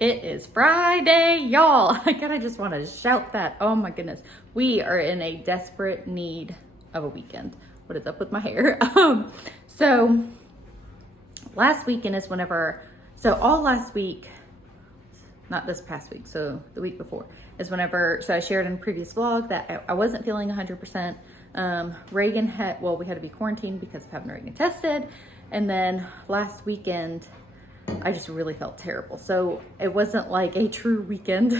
It is Friday, y'all. I just want to shout that. Oh my goodness. We are in a desperate need of a weekend. What is up with my hair? So last weekend is all last week, not this past week, so the week before is whenever, so I shared in a previous vlog that I wasn't feeling 100%. Reagan we had to be quarantined because of having Reagan tested. And then last weekend, I just really felt terrible. So it wasn't like a true weekend.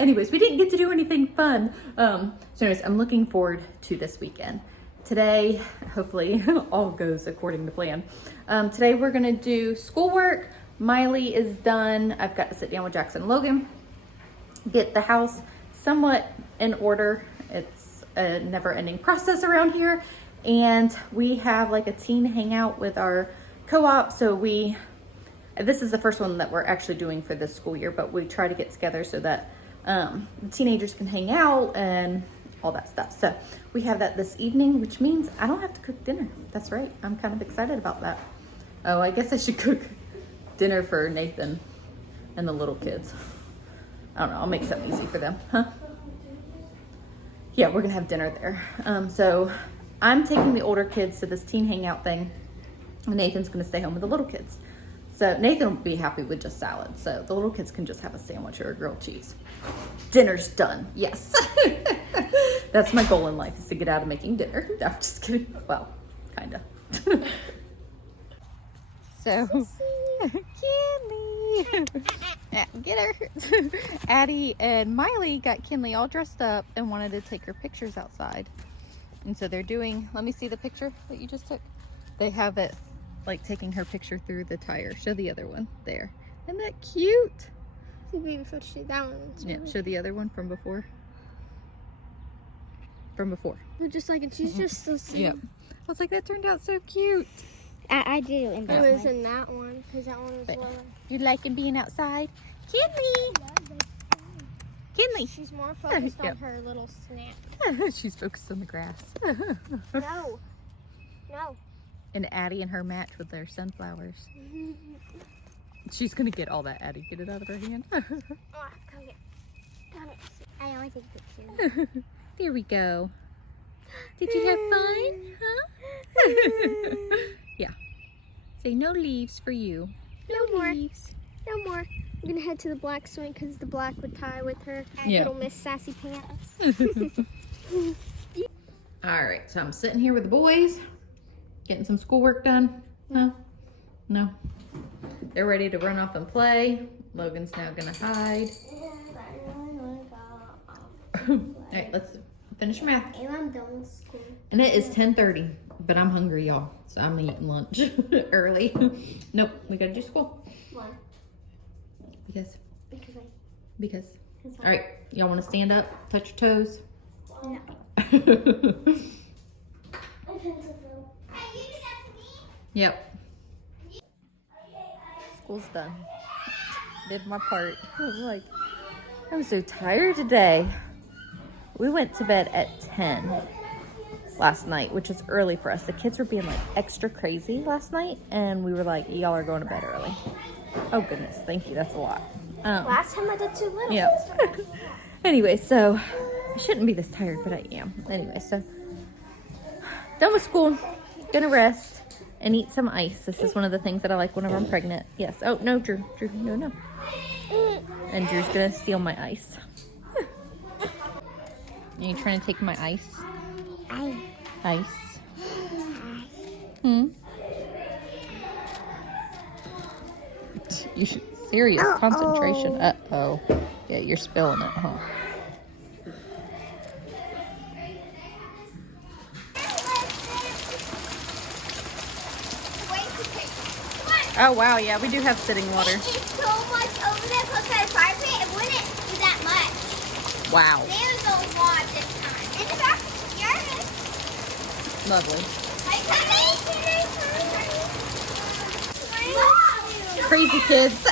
Anyways, we didn't get to do anything fun. So anyways, I'm looking forward to this weekend. Today, hopefully all goes according to plan. Today we're gonna do schoolwork. Miley is done. I've got to sit down with Jackson and Logan, get the house somewhat in order. It's a never-ending process around here. And we have like a teen hangout with our co-op. So this is the first one that we're actually doing for this school year, but we try to get together so that the teenagers can hang out and all that stuff. So we have that this evening, which means I don't have to cook dinner. That's right. I'm kind of excited about that. Oh, I guess I should cook dinner for Nathan and the little kids. I don't know. I'll make something easy for them. Huh? Yeah, we're going to have dinner there. So I'm taking the older kids to this teen hangout thing, and Nathan's going to stay home with the little kids. So Nathan will be happy with just salad. So the little kids can just have a sandwich or a grilled cheese. Dinner's done. Yes. That's my goal in life, is to get out of making dinner. I'm just kidding. Well, kind of. So, Kinley. Get her. Addie and Miley got Kinley all dressed up and wanted to take her pictures outside. And so they're doing, let me see the picture that you just took. They have it like taking her picture through the tire. Show the other one there. Isn't that cute? See, baby Photoshoot, that one. Yeah, show the other one from before. From before. Just like, and she's just so sweet. Yep. I was like, that turned out so cute. I do. And it was in that one, because that one was lower. You're liking being outside? Kinley! Kinley! She's more focused on her little snack. She's focused on the grass. No. No. And Addie and her match with their sunflowers. She's gonna get all that, Addie. Get it out of her hand. Oh, come here. Come here. I always take pictures. There we go. Did you have fun? Huh? Yeah. Say no leaves for you. No more. Leaves. No more. I'm gonna head to the black swing because the black would tie with her little Miss Sassy Pants. All right, so I'm sitting here with the boys, getting some schoolwork done. No. They're ready to run off and play. Logan's now gonna hide. All right, let's finish math. And I'm done with school. And it is 10:30, but I'm hungry, y'all. So I'm eating lunch early. Nope, we gotta do school. Why? Because. All right, y'all wanna stand up, touch your toes? No. Yep. School's done. Did my part. I was so tired today. We went to bed at 10 last night, which is early for us. The kids were being like extra crazy last night, and we were like, y'all are going to bed early. Oh goodness, thank you. That's a lot. Last time I did too little. Yeah. Anyway, so I shouldn't be this tired, but I am. Anyway, so done with school. Gonna rest and eat some ice. This is one of the things that I like whenever I'm pregnant. Yes. Oh, no, Drew, no. And Drew's gonna steal my ice. Are you trying to take my ice? Ice. You should, serious concentration. Uh-oh. Yeah, you're spilling it, huh? Oh, wow, yeah, we do have sitting water. It's so much over there close to the fire pit, it wouldn't be that much. Wow. There's a lot this time. In the back, here it is. Lovely. Are you coming? Crazy kids.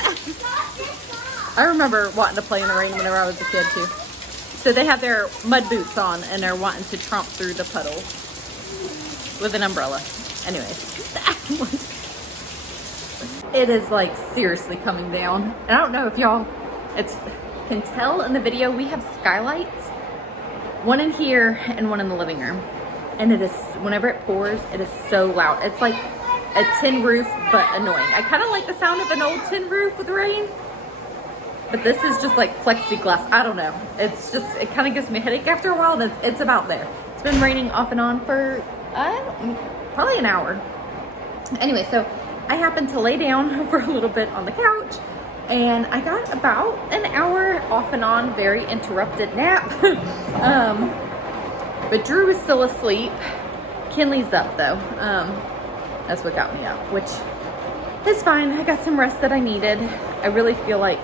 I remember wanting to play in the rain whenever I was a kid, too. So they have their mud boots on, and they're wanting to tromp through the puddles with an umbrella. Anyway. it is like seriously coming down. And I don't know if y'all can tell in the video, we have skylights, one in here and one in the living room. And it is, whenever it pours, it is so loud. It's like a tin roof, but annoying. I kind of like the sound of an old tin roof with rain, but this is just like plexiglass. I don't know. It's just, it kind of gives me a headache after a while. It's about there. It's been raining off and on for probably an hour. Anyway, so I happened to lay down for a little bit on the couch, and I got about an hour off and on, very interrupted nap. But Drew is still asleep. Kinley's up though. That's what got me up, which is fine. I got some rest that I needed. I really feel like,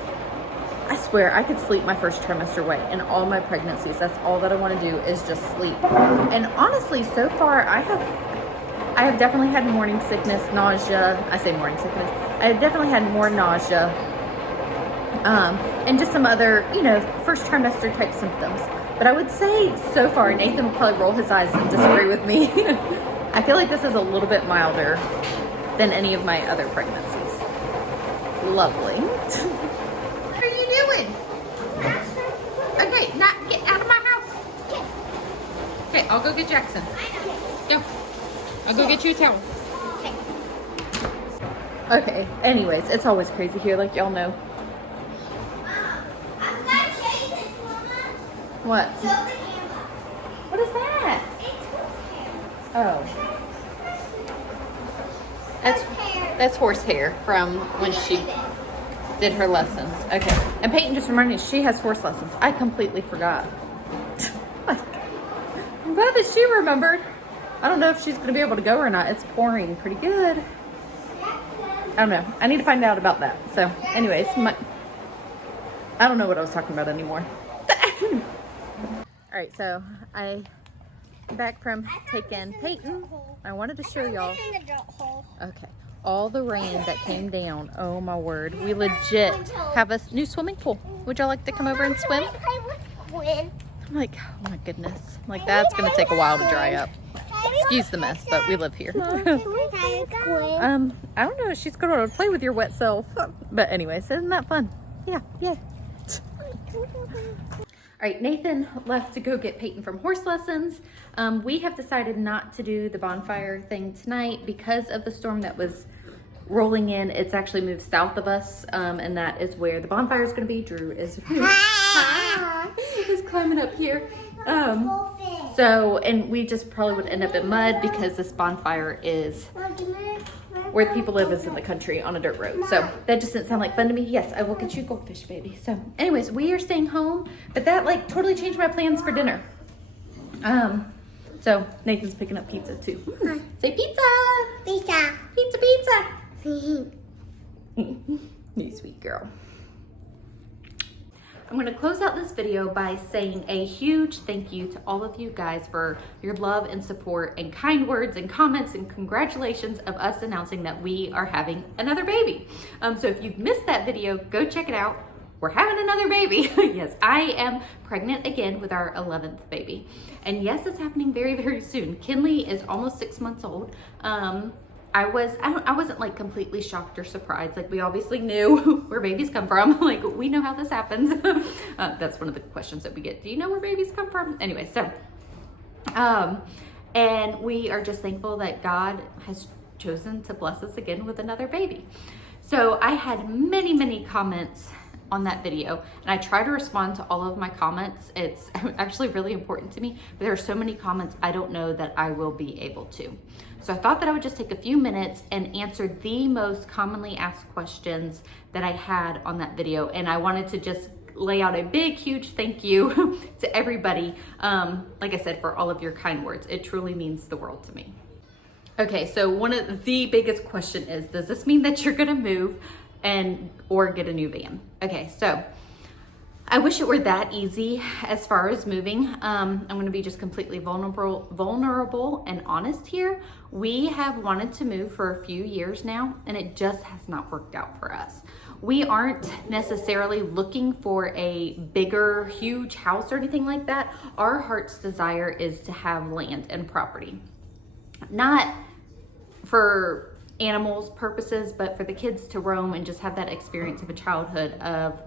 I swear, I could sleep my first trimester away in all my pregnancies. That's all that I want to do is just sleep. And honestly, so far, I have definitely had morning sickness, nausea. I say morning sickness. I have definitely had more nausea, and just some other, you know, first trimester type symptoms. But I would say so far, Nathan will probably roll his eyes and disagree with me. I feel like this is a little bit milder than any of my other pregnancies. Lovely. What are you doing? Okay, get out of my house. Okay, I'll go get Jackson. Go. I'll go get you a towel. Okay, anyways, it's always crazy here, like y'all know. I'm gonna show you this, Mama. What? Show the camera. What is that? It's Oh. That's horsehair from when she did her lessons. Okay. And Peyton just reminded me she has horse lessons. I completely forgot. I'm glad that she remembered. I don't know if she's going to be able to go or not. It's pouring pretty good. I don't know. I need to find out about that. So anyways, I don't know what I was talking about anymore. All right. So I'm back from taking Peyton. I wanted to show y'all. Okay. All the rain that came down. Oh my word. We legit have a new swimming pool. Would y'all like to come over and swim? I'm like, oh my goodness. Like that's going to take a while to dry up. Excuse the mess, but we live here. I don't know if she's going to play with your wet self. But anyways, isn't that fun? Yeah, yeah. All right, Nathan left to go get Peyton from horse lessons. We have decided not to do the bonfire thing tonight because of the storm that was rolling in. It's actually moved south of us, and that is where the bonfire is going to be. Drew is climbing up here. And we just probably would end up in mud because this bonfire is where the people live, is in the country on a dirt road. So that just didn't sound like fun to me. Yes, I will get you goldfish, baby. So anyways, we are staying home, but that like totally changed my plans for dinner. So Nathan's picking up pizza too. Say pizza. Pizza. Pizza, pizza. You sweet girl. I'm going to close out this video by saying a huge thank you to all of you guys for your love and support and kind words and comments and congratulations of us announcing that we are having another baby. So if you've missed that video, go check it out. We're having another baby. Yes, I am pregnant again with our 11th baby. And yes, it's happening very, very soon. Kinley is almost 6 months old. I wasn't like completely shocked or surprised. Like we obviously knew where babies come from. Like we know how this happens. That's one of the questions that we get. Do you know where babies come from? Anyway, so, and we are just thankful that God has chosen to bless us again with another baby. So I had many, many comments on that video, and I try to respond to all of my comments. It's actually really important to me, but there are so many comments I don't know that I will be able to. So I thought that I would just take a few minutes and answer the most commonly asked questions that I had on that video. And I wanted to just lay out a big, huge thank you to everybody. Like I said, for all of your kind words. It truly means the world to me. Okay, so one of the biggest question is, does this mean that you're gonna move or get a new van? Okay, so I wish it were that easy as far as moving. I'm gonna be just completely vulnerable and honest here. We have wanted to move for a few years now, and it just has not worked out for us. We aren't necessarily looking for a bigger, huge house or anything like that. Our heart's desire is to have land and property. Not for animals purposes, but for the kids to roam and just have that experience of a childhood of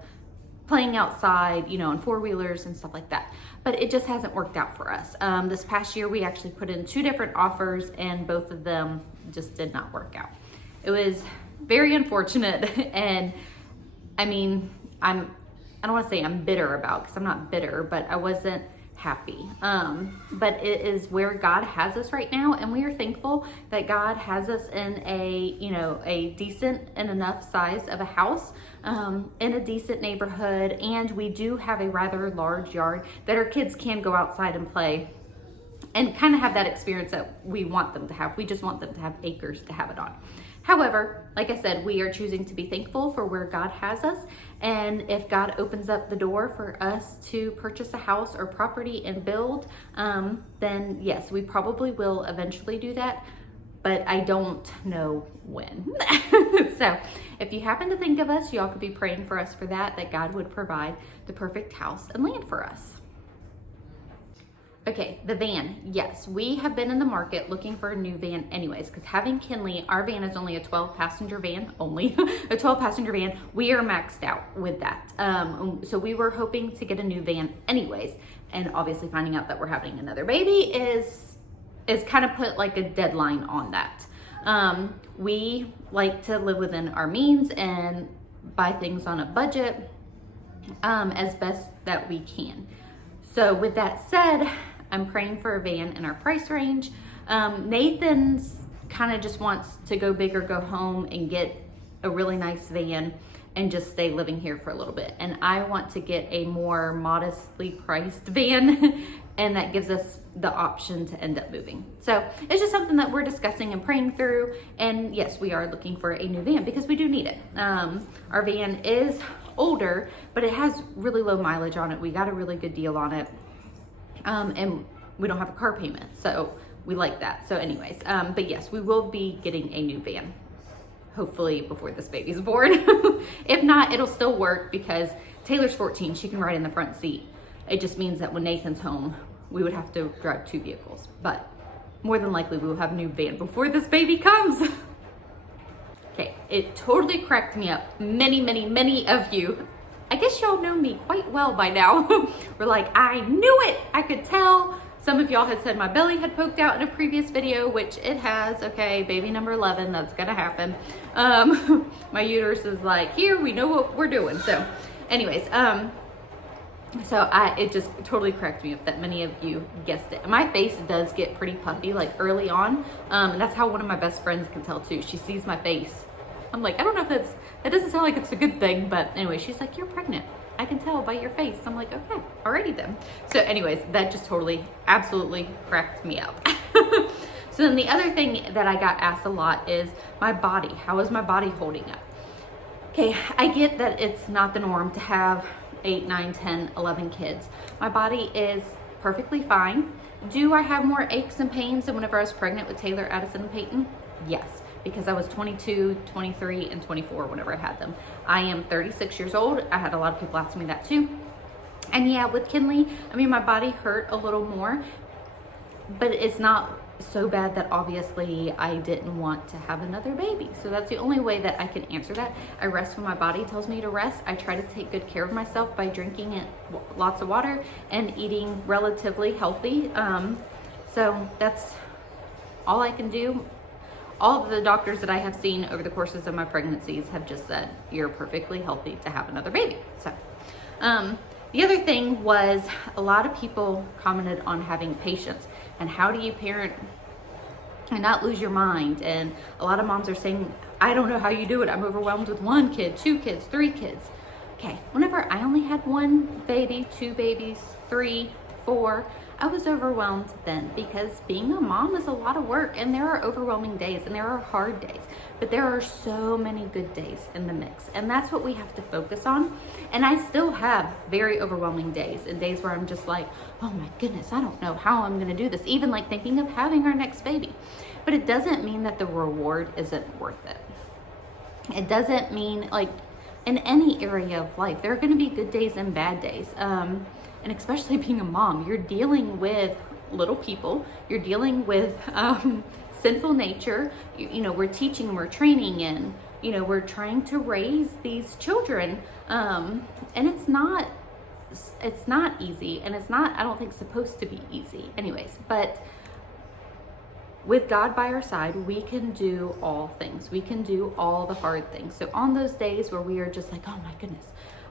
playing outside, you know, on four-wheelers and stuff like that. But it just hasn't worked out for us. This past year, we actually put in 2 different offers and both of them just did not work out. It was very unfortunate. And I mean, I don't want to say I'm bitter about, because I'm not bitter, but I wasn't happy. But it is where God has us right now, and we are thankful that God has us in a, you know, a decent and enough size of a house, in a decent neighborhood, and we do have a rather large yard that our kids can go outside and play and kind of have that experience that we want them to have. We just want them to have acres to have it on. However, like I said, we are choosing to be thankful for where God has us. And if God opens up the door for us to purchase a house or property and build, then yes, we probably will eventually do that, but I don't know when. So if you happen to think of us, y'all could be praying for us for that God would provide the perfect house and land for us. Okay, the van. Yes, we have been in the market looking for a new van anyways, because having Kinley, our van is only a 12-passenger van, only a 12-passenger van. We are maxed out with that. So we were hoping to get a new van anyways, and obviously finding out that we're having another baby is kind of put like a deadline on that. We like to live within our means and buy things on a budget as best that we can. So with that said, I'm praying for a van in our price range. Nathan's kind of just wants to go big or go home and get a really nice van and just stay living here for a little bit. And I want to get a more modestly priced van and that gives us the option to end up moving. So it's just something that we're discussing and praying through. And yes, we are looking for a new van because we do need it. Our van is older, but it has really low mileage on it. We got a really good deal on it. And we don't have a car payment, so we like that. So anyways, but yes, we will be getting a new van, hopefully before this baby's born. If not, it'll still work because Taylor's 14, she can ride in the front seat. It just means that when Nathan's home, we would have to drive 2 vehicles, but more than likely we will have a new van before this baby comes. Okay, it totally cracked me up. Many of you, I guess y'all know me quite well by now. We're like, I knew it, I could tell. Some of y'all had said my belly had poked out in a previous video, which it has. Okay, baby number 11, that's gonna happen. My uterus is like, here, we know what we're doing. So anyways, it just totally cracked me up that many of you guessed it. My face does get pretty puffy like early on. And that's how one of my best friends can tell too. She sees my face. I'm like, I don't know if that doesn't sound like it's a good thing, but anyway, she's like, you're pregnant. I can tell by your face. I'm like, okay, alrighty then. So anyways, that just totally, absolutely cracked me up. So then the other thing that I got asked a lot is my body. How is my body holding up? Okay, I get that it's not the norm to have 8, 9, 10, 11 kids. My body is perfectly fine. Do I have more aches and pains than whenever I was pregnant with Taylor, Addison, and Peyton? Yes, because I was 22, 23, and 24 whenever I had them. I am 36 years old. I had a lot of people ask me that too. And yeah, with Kinley, I mean, my body hurt a little more, but it's not so bad that obviously I didn't want to have another baby. So that's the only way that I can answer that. I rest when my body tells me to rest. I try to take good care of myself by drinking lots of water and eating relatively healthy. So that's all I can do. All of the doctors that I have seen over the courses of my pregnancies have just said, you're perfectly healthy to have another baby. So the other thing was a lot of people commented on having patience and how do you parent and not lose your mind. And a lot of moms are saying, I don't know how you do it. I'm overwhelmed with 1 kid, 2 kids, 3 kids. Okay, whenever I only had 1 baby, 2 babies, 3, 4, I was overwhelmed then because being a mom is a lot of work and there are overwhelming days and there are hard days, but there are so many good days in the mix and that's what we have to focus on. And I still have very overwhelming days and days where I'm just like, oh my goodness, I don't know how I'm gonna do this, even like thinking of having our next baby. But it doesn't mean that the reward isn't worth it. It doesn't mean like in any area of life, there are gonna be good days and bad days. And especially being a mom, you're dealing with little people, you're dealing with sinful nature. We're teaching and we're training, and we're trying to raise these children, and it's not easy, and it's not, I don't think, supposed to be easy anyways. But with God by our side, we can do all things. We can do all the hard things. So on those days where we are just like, oh my goodness,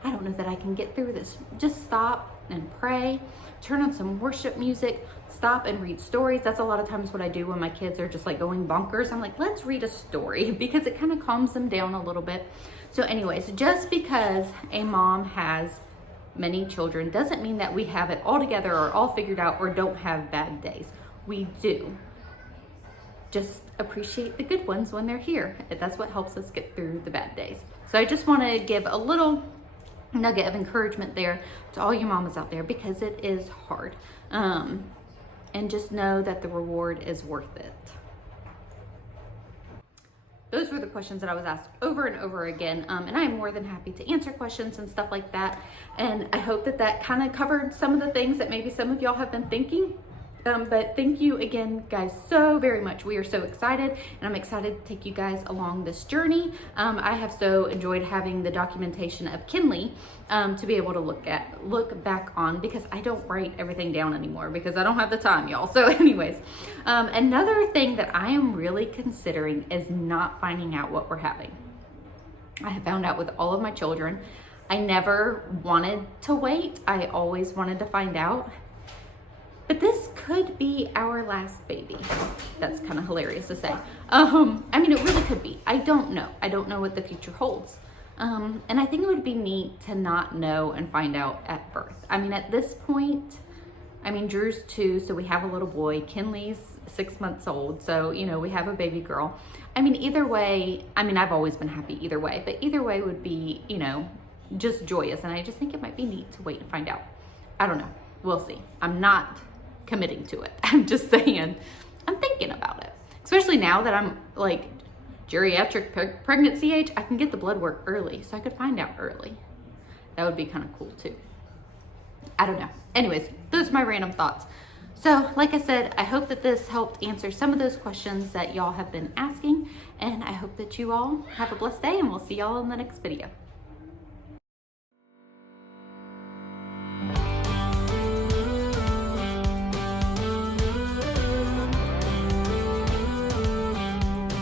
I don't know that I can get through this, just stop and pray, turn on some worship music, stop and read stories. That's a lot of times what I do when my kids are just like going bonkers. I'm like, let's read a story, because it kind of calms them down a little bit. So anyways, just because a mom has many children doesn't mean that we have it all together or all figured out or don't have bad days. We do. Just appreciate the good ones when they're here. That's what helps us get through the bad days. So I just want to give a little nugget of encouragement there to all you mamas out there, because it is hard. And just know that the reward is worth it. Those were the questions that I was asked over and over again. And I am more than happy to answer questions and stuff like that. And I hope that that kind of covered some of the things that maybe some of y'all have been thinking. But thank you again, guys, so very much. We are so excited, and I'm excited to take you guys along this journey. I have so enjoyed having the documentation of Kinley to be able to look back on, because I don't write everything down anymore because I don't have the time, y'all. So anyways, another thing that I am really considering is not finding out what we're having. I have found out with all of my children. I never wanted to wait. I always wanted to find out. But this could be our last baby. That's kind of hilarious to say. I mean, it really could be. I don't know. I don't know what the future holds. And I think it would be neat to not know and find out at birth. I mean, at this point, Drew's 2, so we have a little boy. Kinley's 6 months old, so, we have a baby girl. Either way, I've always been happy either way, but either way would be, just joyous. And I just think it might be neat to wait and find out. I don't know. We'll see. I'm not committing to it. I'm just saying, I'm thinking about it. Especially now that I'm like geriatric pregnancy age, I can get the blood work early, so I could find out early. That would be kind of cool too. I don't know. Anyways, those are my random thoughts. So like I said, I hope that this helped answer some of those questions that y'all have been asking, and I hope that you all have a blessed day, and we'll see y'all in the next video.